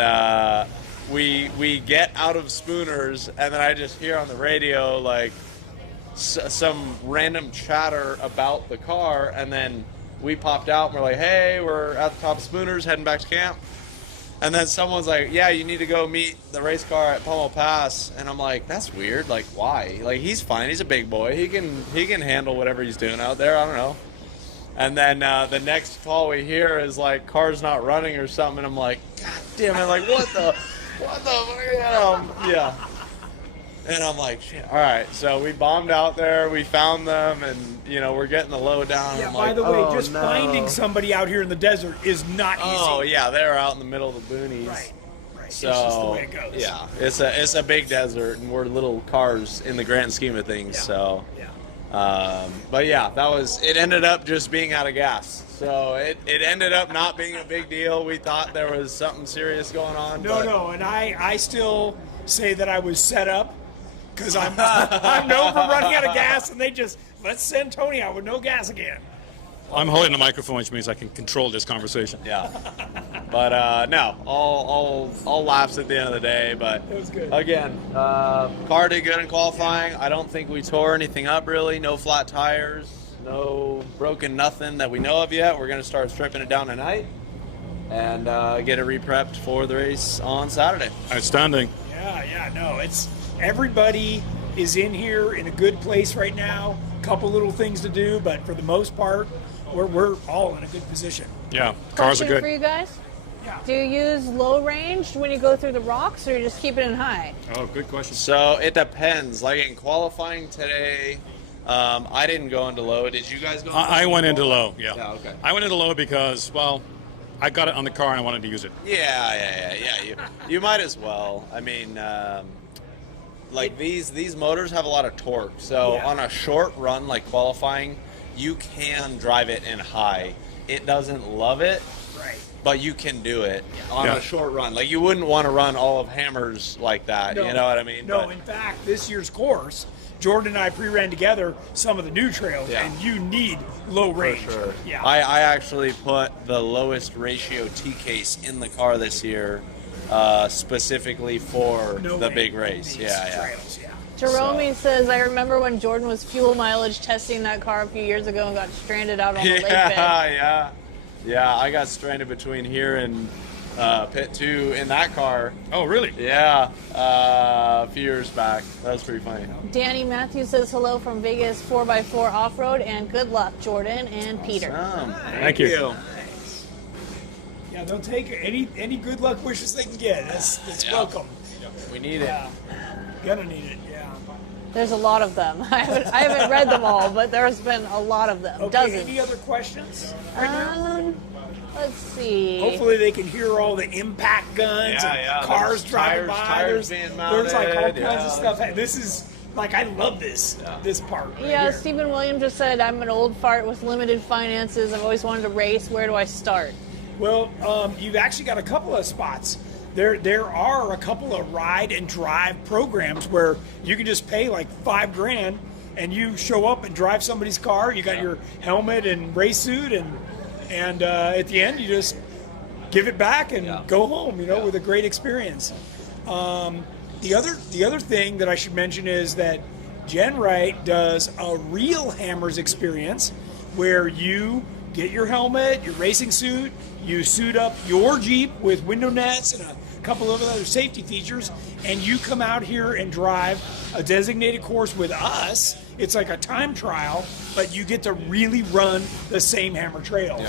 we get out of Spooners, and then I just hear on the radio like some random chatter about the car, and then we popped out and we're like, hey, we're at the top of Spooners heading back to camp. And then someone's like, yeah, you need to go meet the race car at Pommel Pass. And I'm like, that's weird. Like, why? Like, he's fine. He's a big boy. He can handle whatever he's doing out there. I don't know. And then the next call we hear is like, car's not running or something. And I'm like, God damn it. Like, what the yeah. And I'm like, shit. All right. So we bombed out there. We found them. And, we're getting the lowdown. Yeah, I'm by like, the way, oh, just no. finding somebody out here in the desert is not easy. Oh, yeah. They're out in the middle of the boonies. Right. So, it's just the way it goes. yeah, it's a big desert, and we're little cars in the grand scheme of things. Yeah. So, Yeah. But yeah, it ended up just being out of gas. So it ended up not being a big deal. We thought there was something serious going on. No, and I still say that I was set up because I'm known for running out of gas, and they just, let's send Tony out with no gas again. I'm holding the microphone, which means I can control this conversation. Yeah. But no, all laughs at the end of the day. But It was good. Again, car did good in qualifying. I don't think we tore anything up really. No flat tires, no broken nothing that we know of yet. We're going to start stripping it down tonight and get it re-prepped for the race on Saturday. Outstanding. Yeah, no, it's everybody is in here in a good place right now. Couple little things to do, but for the most part, we're all in a good position. Yeah, cars are Question good. for you guys. Yeah. Do you use low range when you go through the rocks, or you just keep it in high? Oh, good question. So it depends. Like in qualifying today, I didn't go into low. Did you guys go? I went into low, yeah. Yeah, okay. I went into low because, well, I got it on the car and I wanted to use it. Yeah. You might as well. I mean, like these motors have a lot of torque. So Yeah. on a short run like qualifying, you can drive it in high. It doesn't love it, Right. but you can do it on Yeah. a short run. Like you wouldn't want to run all of Hammers like that. You know what I mean? No, But- in fact, this year's course, Jordan and I pre-ran together some of the new trails, Yeah. and you need low range. For sure. Yeah. I actually put the lowest ratio T-case in the car this year, specifically for No the range big in race. these Yeah. trails, yeah. Jerome says, I remember when Jordan was fuel mileage testing that car a few years ago and got stranded out on the lake bed. Yeah, I got stranded between here and pit 2 in that car. Oh, really? Yeah, a few years back. That was pretty funny. Danny Matthews says hello from Vegas 4x4 off-road, and good luck, Jordan and Peter. Thank you. Nice. Yeah, they'll take any good luck wishes they can get. That's Yeah. welcome. We need it. Yeah. Gonna need it, yeah. There's a lot of them. I haven't read them all, but there's been a lot of them. Okay, Dozens. any other questions right now? Let's see. Hopefully they can hear all the impact guns Yeah, and yeah, cars there's driving tires- by. tires There's being like all mounted, kinds of yeah. stuff. Hey, this is like, I love this part. Right Yeah, here. Stephen Williams just said, I'm an old fart with limited finances. I've always wanted to race. Where do I start? Well, you've actually got a couple of spots. There are a couple of ride and drive programs where you can just pay like $5,000 and you show up and drive somebody's car. You got your helmet and race suit, and at the end you just give it back and go home. With a great experience. The other thing that I should mention is that GenRight does a real Hammers experience where you get your helmet, your racing suit, you suit up your Jeep with window nets and a couple of other safety features, and you come out here and drive a designated course with us. It's like a time trial, but you get to really run the same Hammer trails.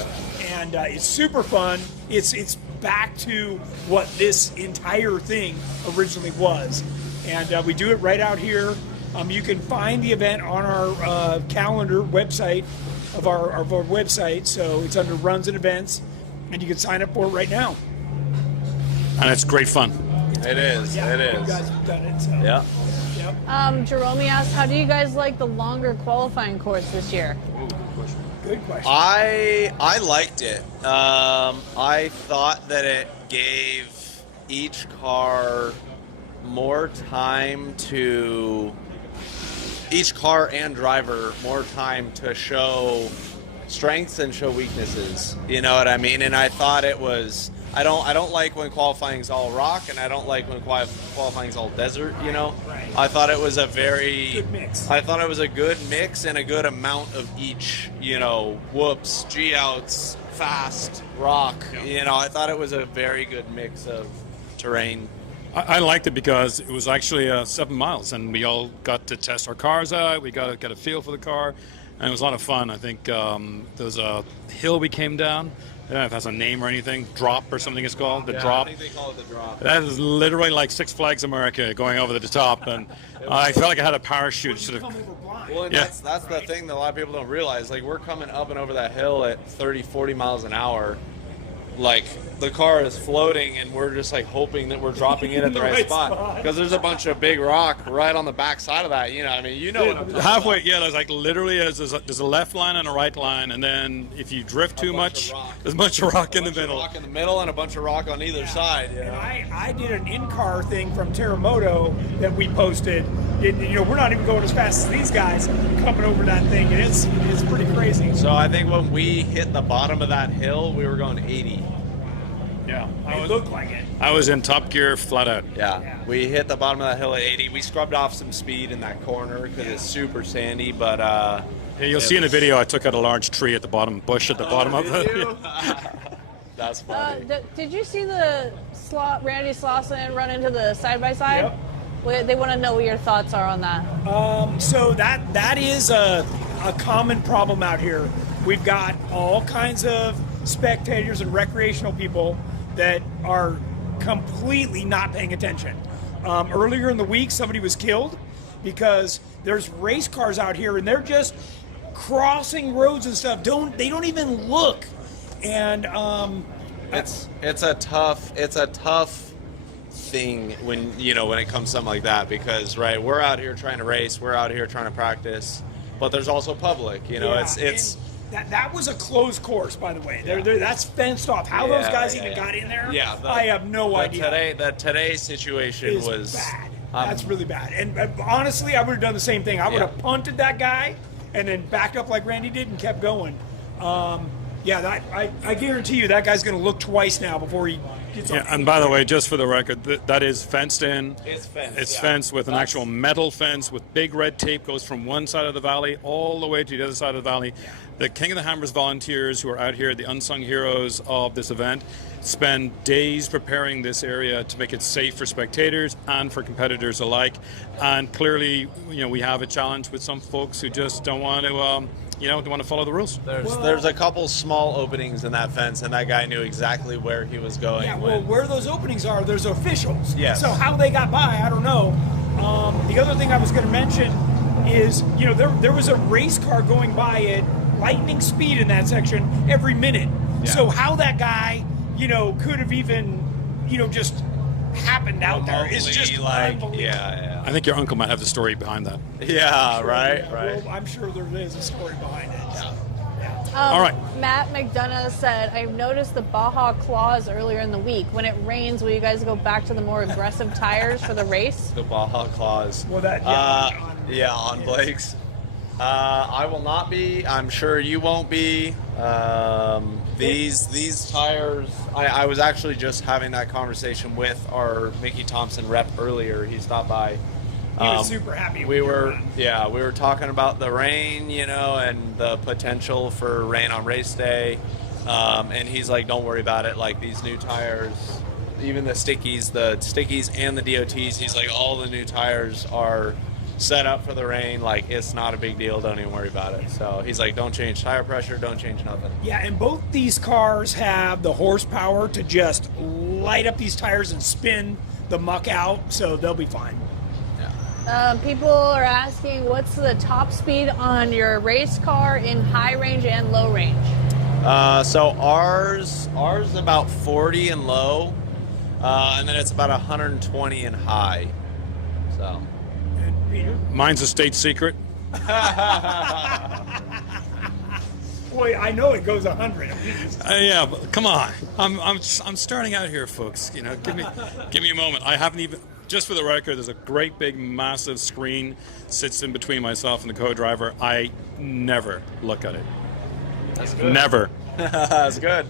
And it's super fun. It's back to what this entire thing originally was. And we do it right out here. You can find the event on our calendar website of our website. So it's under runs and events, and you can sign up for it right now. And it's great fun. It is. Yeah, It you is. guys have done it. So. Yeah. Yep. Jerome asked, how do you guys like the longer qualifying course this year? Good question. I liked it. I thought that it gave each car more time to each car and driver more time to show strengths and show weaknesses. You know what I mean? And I thought it was. I don't like when qualifying's all rock, and I don't like when qualifying's all desert. Right. I thought it was a very Good mix. I thought it was a good mix and a good amount of each. Whoops, G-outs, fast, rock. I thought it was a very good mix of terrain. I liked it because it was actually 7 miles, and we all got to test our cars out. We got to get a feel for the car, and it was a lot of fun. I think there was a hill we came down. I don't know if it has a name or anything. Drop or something it's called. The drop. I think they call it the drop. That is literally like Six Flags America going over the top, and I felt like I had a parachute. Sort of. Come over blind. Well, and Yeah. that's the thing that a lot of people don't realize. Like, we're coming up and over that hill at 30, 40 miles an hour, like the car is floating and we're just like hoping that we're dropping it at the right spot, because there's a bunch of big rock right on the back side of that. You know, I mean, you know what I'm talking Halfway, about. yeah, there's like literally there's a left line and a right line, and then if you drift too bunch much, of rock. there's a bunch of rock in the A bunch of middle. rock in the middle and a bunch of rock on either side. You And know? I did an in-car thing from Terremoto that we posted. We're not even going as fast as these guys coming over that thing, and it's pretty crazy. So I think when we hit the bottom of that hill, we were going 80. Yeah, It looked like it. I was in top gear flat out. Yeah, we hit the bottom of that hill at 80. We scrubbed off some speed in that corner because it's super sandy, but Yeah, you'll see in the video I took out a large tree at the bottom, bush at the bottom of it. That's funny. Did you see the Randy Slauson run into the side-by-side? They want to know what your thoughts are on that. So that is a common problem out here. We've got all kinds of spectators and recreational people that are completely not paying attention. Earlier in the week, somebody was killed because there's race cars out here and they're just crossing roads and stuff. They don't even look. And It's a tough thing when it comes to something like that, because we're out here trying to race, we're out here trying to practice, but there's also public. It's that was a closed course, by the way. That's fenced off. How those guys even got in there, I have no idea. The today situation was bad. That's really bad. And honestly, I would have done the same thing. I would have punted that guy and then backed up like Randy did and kept going. I guarantee you that guy's going to look twice now before he gets on. Yeah, and by the way, just for the record, that is fenced in. It's fenced. It's fenced with an actual metal fence with big red tape, goes from one side of the valley all the way to the other side of the valley. The King of the Hammers volunteers who are out here, the unsung heroes of this event, spend days preparing this area to make it safe for spectators and for competitors alike. And clearly, we have a challenge with some folks who just don't want to, don't want to follow the rules. There's a couple small openings in that fence, and that guy knew exactly where he was going. Yeah, well, where those openings are, there's officials. Yes. So how they got by, I don't know. The other thing I was going to mention is, there was a race car going by at lightning speed in that section every minute. Yeah. So how that guy, could have even, just happened out there is just unbelievable. Yeah. I think your uncle might have the story behind that. Yeah, right. Well, I'm sure there is a story behind it. So, yeah. All right. Matt McDonough said, I've noticed the Baja claws earlier in the week. When it rains, will you guys go back to the more aggressive tires for the race? The Baja claws. Well, that, on Blake's. I will not be. I'm sure you won't be. These tires. I was actually just having that conversation with our Mickey Thompson rep earlier. He stopped by. He was super happy. We were talking about the rain, and the potential for rain on race day. And he's like, "Don't worry about it. Like these new tires, even the stickies and the DOTs. He's like, all the new tires are set up for the rain. Like it's not a big deal. Don't even worry about it." So he's like, "Don't change tire pressure. Don't change nothing." Yeah, and both these cars have the horsepower to just light up these tires and spin the muck out, so they'll be fine. People are asking, what's the top speed on your race car in high range and low range? So ours is about 40 in low, and then it's about 120 in high. So. And Peter? Mine's a state secret. Boy, I know it goes 100 at least. Yeah, but come on. I'm starting out here, folks. Give me a moment. I haven't even. Just for the record, there's a great big massive screen sits in between myself and the co-driver. I never look at it. That's good. Never. That's good.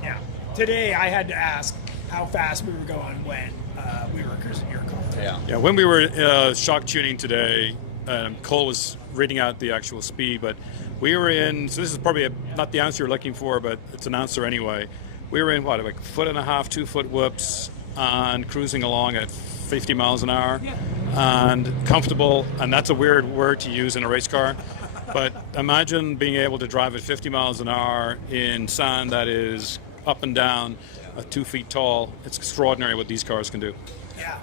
Yeah. Today I had to ask how fast we were going when we were cruising your car. Yeah. When we were shock tuning today, Cole was reading out the actual speed, but we were in. So this is probably not the answer you're looking for, but it's an answer anyway. We were in like 1.5 2 foot whoops and cruising along at 50 miles an hour and comfortable, and that's a weird word to use in a race car, but imagine being able to drive at 50 miles an hour in sand that is up and down 2 feet tall. It's extraordinary what these cars can do. Yeah.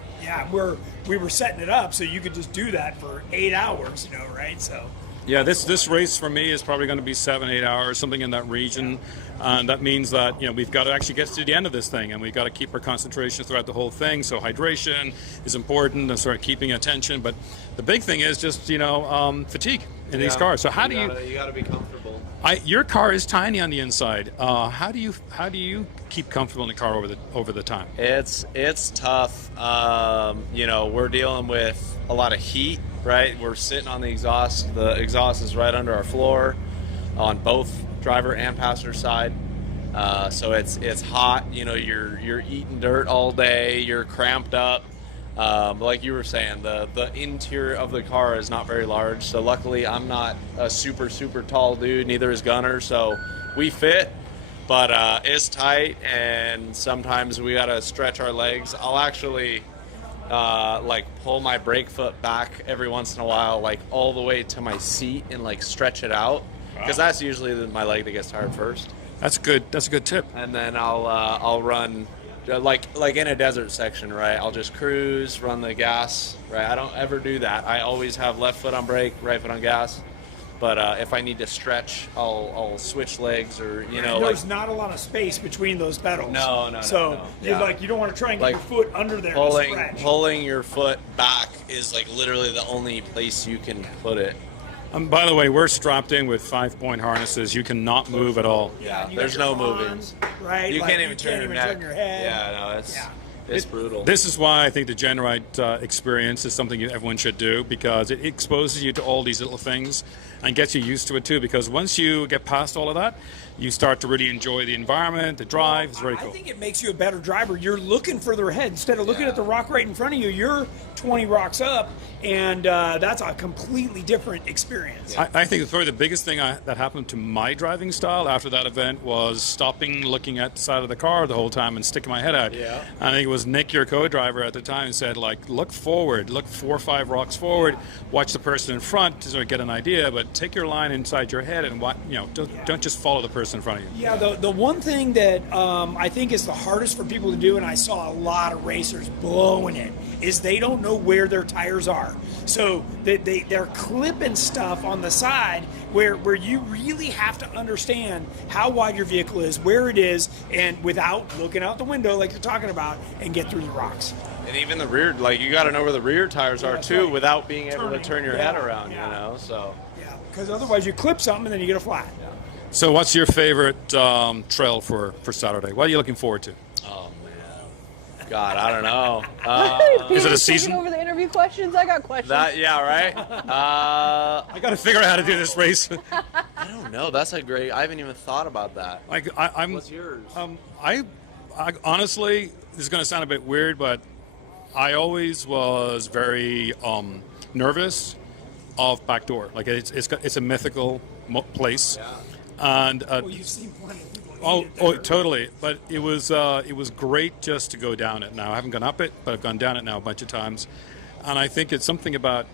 We were setting it up so you could just do that for 8 hours, right? So Yeah, this race for me is probably going to be 7-8 hours, something in that region, and that means that we've got to actually get to the end of this thing, and we've got to keep our concentration throughout the whole thing. So hydration is important, and sort of keeping attention. But the big thing is just fatigue in these cars. So you got to be comfortable. Your car is tiny on the inside. How do you keep comfortable in the car over the time? It's tough. We're dealing with a lot of heat, right? We're sitting on the exhaust. The exhaust is right under our floor on both driver and passenger side. So it's hot. You're eating dirt all day. You're cramped up. Like you were saying, the interior of the car is not very large. So luckily, I'm not a super tall dude. Neither is Gunner. So we fit, but it's tight, and sometimes we gotta stretch our legs. I'll actually pull my brake foot back every once in a while, like all the way to my seat, and like stretch it out, because that's usually my leg that gets tired first. That's good. That's a good tip. And then I'll run. Like in a desert section, right? I'll just cruise, run the gas, right? I don't ever do that. I always have left foot on brake, right foot on gas. But if I need to stretch, I'll switch legs, or There's not a lot of space between those pedals. No. So you don't want to try and get your foot under there and stretch. Pulling your foot back is like literally the only place you can put it. By the way, we're strapped in with 5-point harnesses. You cannot move at all. Yeah, there's no moving. Right, you can't even turn your neck. Turn your head. Yeah, no, it's brutal. This is why I think the GenRight experience is something everyone should do, because it exposes you to all these little things and gets you used to it too. Because once you get past all of that, you start to really enjoy the environment, the drive. It's very cool. I think it makes you a better driver. You're looking further ahead. Instead of looking at the rock right in front of you, you're 20 rocks up, and that's a completely different experience. I think probably the biggest thing that happened to my driving style after that event was stopping looking at the side of the car the whole time and sticking my head out. Yeah. I think it was Nick, your co-driver at the time, said, look forward, look 4 or 5 rocks forward, watch the person in front to sort of get an idea, but take your line inside your head and don't just follow the person in front of you. Yeah, the one thing that I think is the hardest for people to do, and I saw a lot of racers blowing it, is they don't know where their tires are. So they're clipping stuff on the side where you really have to understand how wide your vehicle is, where it is, and without looking out the window like you're talking about, and get through the rocks. And even the rear, you got to know where the rear tires are too, right. without being able to turn your head around, Yeah, so. Yeah, because otherwise you clip something and then you get a flat. Yeah. So what's your favorite trail for Saturday? What are you looking forward to? Oh, man. God, I don't know. Is it a Peter's taking season? over the interview questions. I got questions. Right? I got to figure out how to do this race. I don't know. That's a great, I haven't even thought about that. I'm. What's yours? I honestly, this is going to sound a bit weird, but I always was very nervous of Backdoor. Like it's a mythical place, and You've seen plenty of people. oh, totally. But it was great just to go down it. Now I haven't gone up it, but I've gone down it now a bunch of times, and I think it's something about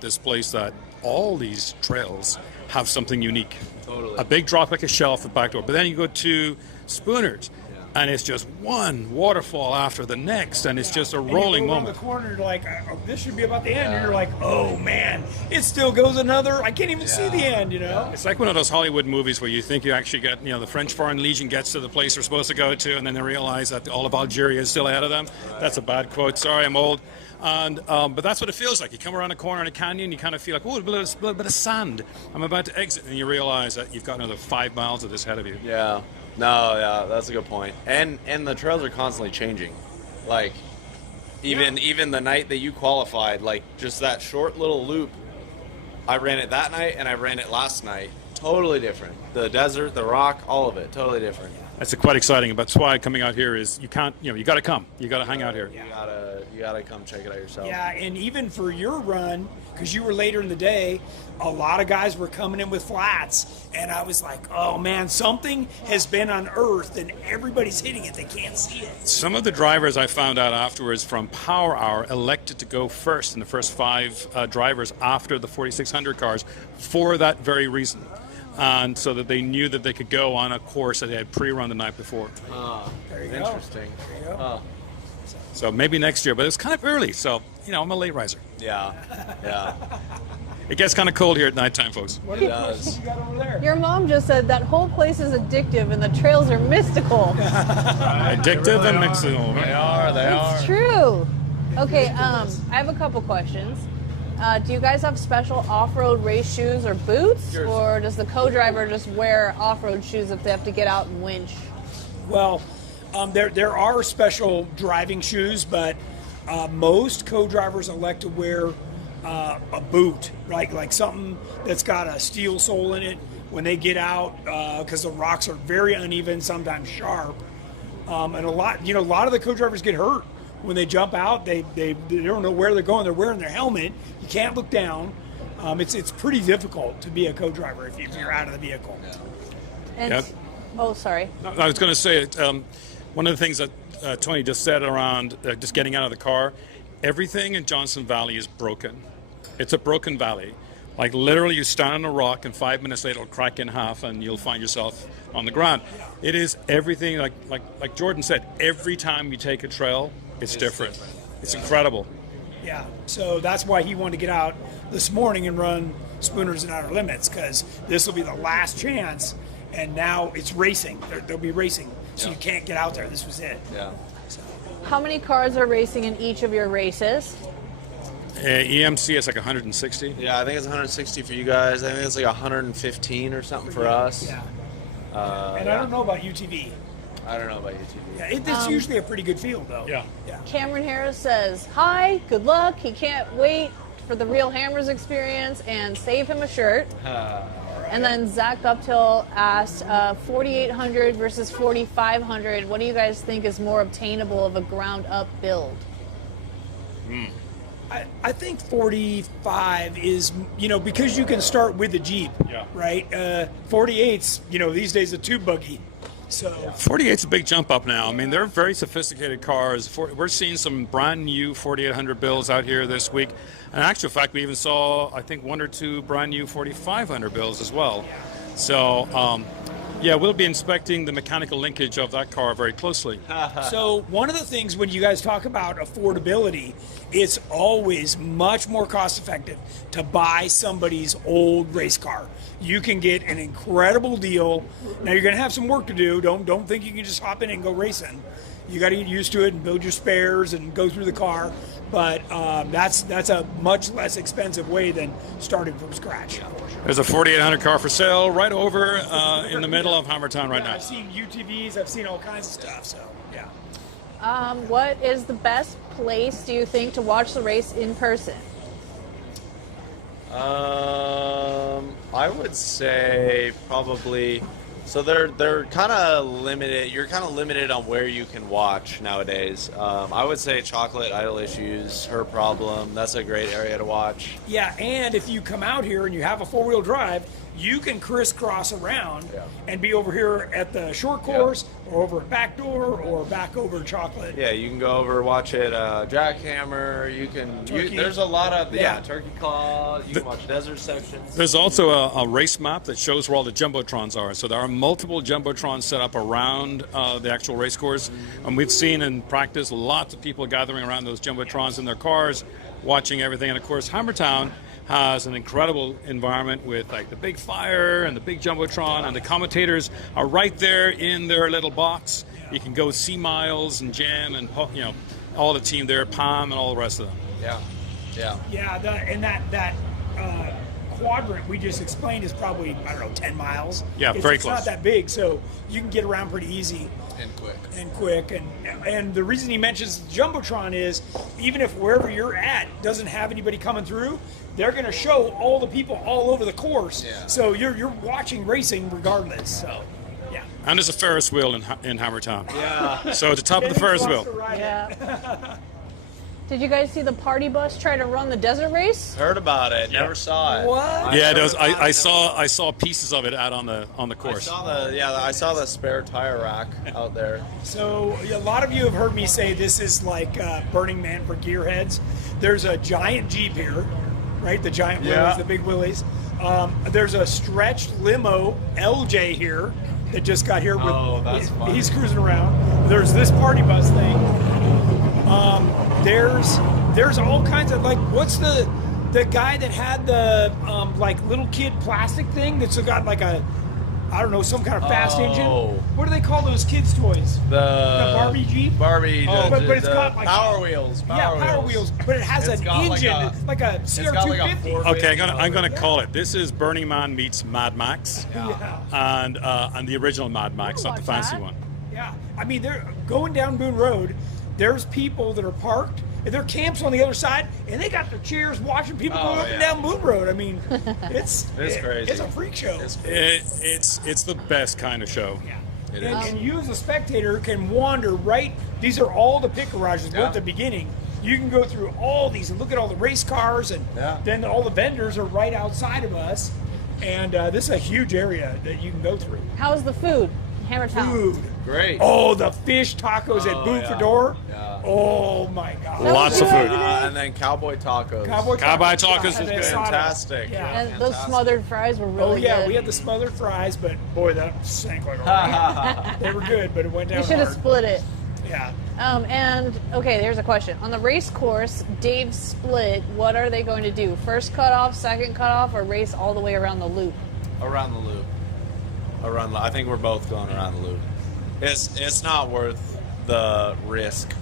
this place that all these trails have something unique. Totally. A big drop like a shelf at Backdoor, but then you go to Spooners. And it's just one waterfall after the next, and it's just a rolling and you go moment. around the corner, you're like, this should be about the end. And you're like, oh man, it still goes another. I can't even see the end. It's like one of those Hollywood movies where you think you actually get, the French Foreign Legion gets to the place they're supposed to go to, and then they realize that all of Algeria is still ahead of them. Right. That's a bad quote. Sorry, I'm old. And but that's what it feels like. You come around a corner in a canyon, you kind of feel like, oh, a little bit of sand. I'm about to exit, and you realize that you've got another 5 miles of this ahead of you. Yeah. No, yeah, that's a good point. And the trails are constantly changing. Like, even the night that you qualified, like just that short little loop, I ran it that night and I ran it last night. Totally different. The desert, the rock, all of it, totally different. That's quite exciting. But that's why coming out here is you can't, you got to come. You got to hang out here. You gotta come check it out yourself. Yeah, and even for your run, because you were later in the day, a lot of guys were coming in with flats, and I was like, oh man, something has been unearthed, and everybody's hitting it. They can't see it. Some of the drivers I found out afterwards from Power Hour elected to go first in the first 5 drivers after the 4600 cars for that very reason. And so that they knew that they could go on a course that they had pre-run the night before. There you Interesting. go. There you go. So maybe next year, but it's kind of early, so I'm a late riser. Yeah. It gets kind of cold here at nighttime, folks. What are the questions you got over there? Your mom just said that whole place is addictive and the trails are mystical. Addictive and mystical. They are. They It's true. Okay, I have a couple questions. Do you guys have special off-road race shoes or boots, or does the co-driver just wear off-road shoes if they have to get out and winch? Well, there are special driving shoes, but most co-drivers elect to wear a boot, right? Like something that's got a steel sole in it when they get out, because the rocks are very uneven, sometimes sharp, and a lot of the co-drivers get hurt when they jump out. They don't know where they're going. They're wearing their helmet. You can't look down. It's pretty difficult to be a co-driver if you're out of the vehicle. And, Yep. Oh, sorry. I was going to say, one of the things that Tony just said around just getting out of the car, everything in Johnson Valley is broken. It's a broken valley. Like literally you stand on a rock and 5 minutes later it'll crack in half and you'll find yourself on the ground. It is everything, like Jordan said, every time you take a trail, it's different. It's incredible. Yeah, so that's why he wanted to get out this morning and run Spooners and Outer Limits, because this will be the last chance, and now it's racing. They'll be racing, so you can't get out there. This was it. Yeah. How many cars are racing in each of your races? EMC is like 160. Yeah, I think it's 160 for you guys. I think it's like 115 or something for us. Yeah. And I don't know about UTV. I don't know about UTV. Yeah, it's usually a pretty good field, though. Yeah. Cameron Harris says, hi, good luck. He can't wait for the Real Hammers experience and save him a shirt. And then Zach Uptill asked, 4,800 versus 4,500. What do you guys think is more obtainable of a ground up build? I think 45 is, because you can start with the Jeep, right? 48's, these days a tube buggy. So 48's a big jump up now. I mean, they're very sophisticated cars. We're seeing some brand new 4,800 builds out here this week. And in actual fact, we even saw, I think, one or two brand new 4,500 builds as well. So, we'll be inspecting the mechanical linkage of that car very closely. So one of the things when you guys talk about affordability, it's always much more cost effective to buy somebody's old race car. You can get an incredible deal. Now you're going to have some work to do. Don't think you can just hop in and go racing. You got to get used to it and build your spares and go through the car. But that's a much less expensive way than starting from scratch. There's a 4,800 car for sale right over in the middle of Hammertown right now. I've seen UTVs. I've seen all kinds of stuff. So yeah. What is the best place, do you think, to watch the race in person? I would say probably. So they're kind of limited. You're kind of limited on where you can watch nowadays. I would say Chocolate, Idle Issues, Her Problem. That's a great area to watch. Yeah, and if you come out here and you have a four-wheel drive, you can crisscross around and be over here at the short course or over at Backdoor or back over Chocolate. Yeah, you can go over, watch it, Jackhammer. You can. There's a lot of Turkey Claw. You can watch desert sections. There's also a race map that shows where all the jumbotrons are. So there are multiple jumbotrons set up around the actual race course, and we've seen in practice lots of people gathering around those jumbotrons in their cars, watching everything. And of course, Hammertown has an incredible environment with like the big fire and the big jumbotron, and the commentators are right there in their little box. You can go see Miles and Jam and all the team there, Palm and all the rest of them. Yeah, that quadrant we just explained is probably 10 miles. Yeah, very it's close. It's not that big, so you can get around pretty easy. And quick. And the reason he mentions the Jumbotron is even if wherever you're at doesn't have anybody coming through, they're going to show all the people all over the course. Yeah. So you're watching racing regardless. So, yeah. And there's a Ferris wheel in Hammertown. Yeah. So at the top of the Ferris wheel. Yeah. Did you guys see the party bus try to run the desert race? Heard about it. Never saw it. What? Yeah, I saw pieces of it out on the course. I saw the spare tire rack out there. So a lot of you have heard me say this is like Burning Man for gearheads. There's a giant Jeep here, right? The giant Willys, the big Willys. There's a stretched limo LJ here that just got here. That's fun. He's cruising around. There's this party bus thing. There's all kinds of what's the The guy that had the like little kid plastic thing that's got like a, I don't know, some kind of fast engine. What do they call those kids' toys? The Barbie Jeep? Barbie. But it's got like power wheels. Power wheels. But it has It's an got engine, like a it's got like a CR250. Okay, I'm gonna call it. This is Burning Man meets Mad Max, and the original Mad Max, not the watch fancy that. one. Yeah, I mean, they're going down Boone Road. There's people that are parked, and their camps on the other side, and they got their chairs watching people go up and down Boone Road. I mean, it's crazy. It's a freak show. It's the best kind of show. Yeah. And you as a spectator can wander right. These are all the pit garages. We're at the beginning. You can go through all these and look at all the race cars, and then all the vendors are right outside of us. And this is a huge area that you can go through. How's the food? Hammertown. Food. Great. Oh, the fish tacos at Boot for Door. Yeah. Oh my God. Lots of food. And then cowboy tacos. Cowboy tacos is and good. Fantastic. Yeah. And those smothered fries were Oh really yeah, good. we had the smothered fries, but boy, that sank like a rock. They were good, but it went down You should have hard. split it. Yeah. And okay, there's a question. On the race course, Dave's split, what are they going to do? First cutoff, second cutoff, or race all the way around the loop? Around the loop. I think we're both going around the loop. It's not worth the risk,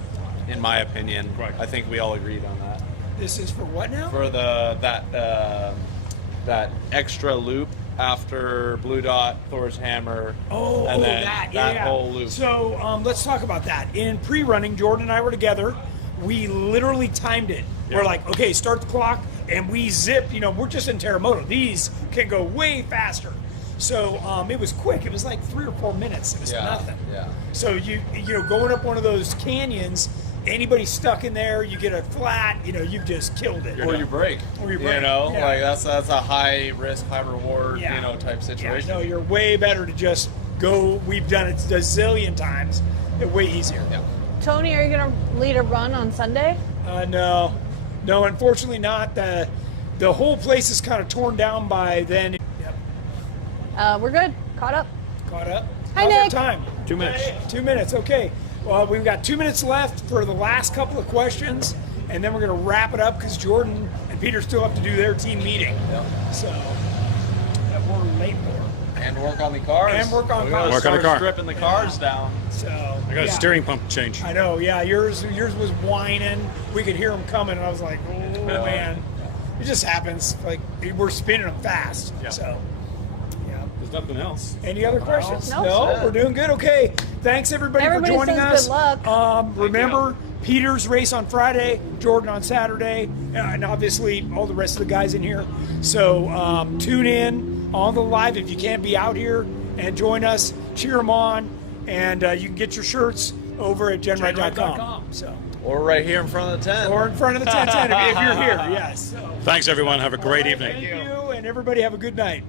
in my opinion. Right. I think we all agreed on that. This is for what now? For that extra loop after Blue Dot, Thor's Hammer, and then that whole loop. So let's talk about that. In pre-running, Jordan and I were together. We literally timed it. We're like, okay, start the clock, and we zip. You know, we're just in Terremoto. These can go way faster. So it was quick. It was like 3 or 4 minutes. It was nothing. Yeah. So you know, going up one of those canyons, anybody stuck in there, you get a flat. You know, you've just killed it. Or you break. Or you break. You know, Yeah. like that's a high risk, high reward, Yeah. you know, type situation. Yeah, no, you're way better to just go. We've done it a zillion times. It's way easier. Yeah. Tony, are you going to lead a run on Sunday? No, unfortunately not. The whole place is kind of torn down by then. Yep. We're good. Caught up. Caught up. Hi, How's our Nick. time? 2 minutes. 2 minutes. Okay. Well, we've got 2 minutes left for the last couple of questions, and then we're going to wrap it up because Jordan and Peter still have to do their team meeting. Yep. So that we're late for. And work on the cars. And work on We cars. gotta Work on the start car. stripping the cars down. So I got a steering pump to change. I know, yeah. Yours was whining. We could hear them coming, and I was like, oh man, it just happens. Like we're spinning them fast. Yeah. So, yeah. There's nothing else. Any other questions? No. No, we're doing good. Okay, thanks everybody Everybody for joining says us. good luck. Remember, Peter's race on Friday, Jordan on Saturday, and obviously all the rest of the guys in here. So tune in on the live if you can't be out here and join us. Cheer them on, and you can get your shirts over at GenRight.com. So, Or right here in front of the tent. or in front of the tent if you're here. Yes. So, Thanks, everyone. Have a great evening. thank you, and everybody have a good night.